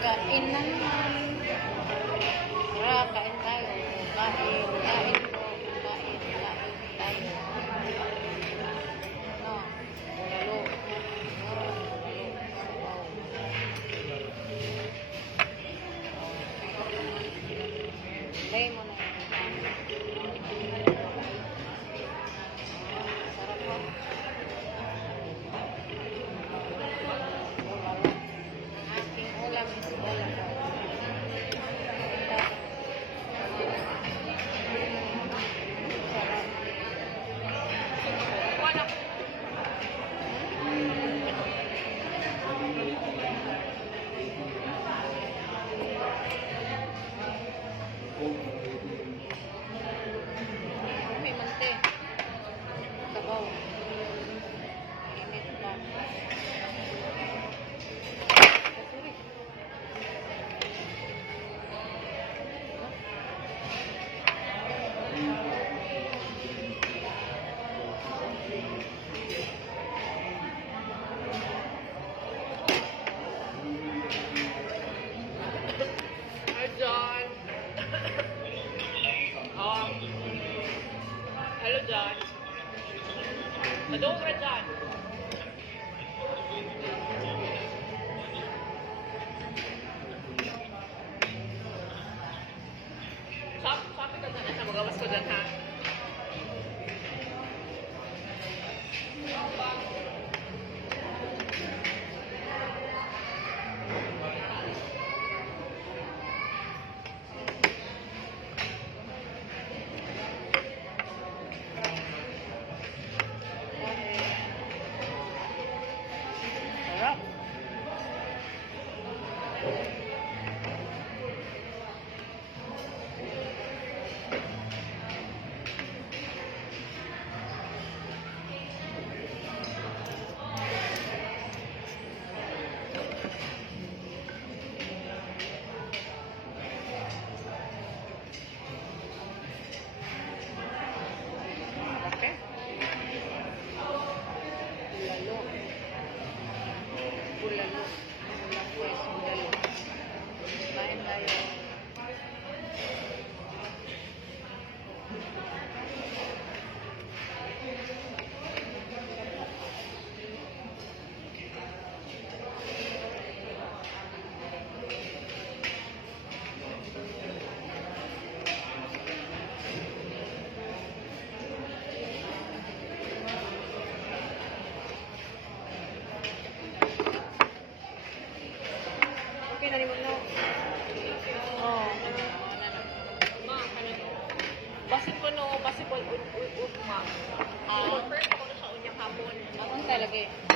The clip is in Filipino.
Kain na naman. Tara, kain tayo. Kain, kain po. Kain, kain tayo. No. Lalo. No. Lalo. Wow. Lay mo na. Sarap po. Aking ulam is ulam. May mante. Sabaw. Init pa. Sorry. Hi, John. Hello, John. Hello, John. Sabi ka na sa magawas ko dyan, ha? Sarap. Okay. Bulalo. Bulalo. Ulam pues, bulalo. Kain tayo. Okay na rin mo na. Oh. Basit ko no, basit ko, ma. First ako na sa unyang hapon. Ang talaga eh.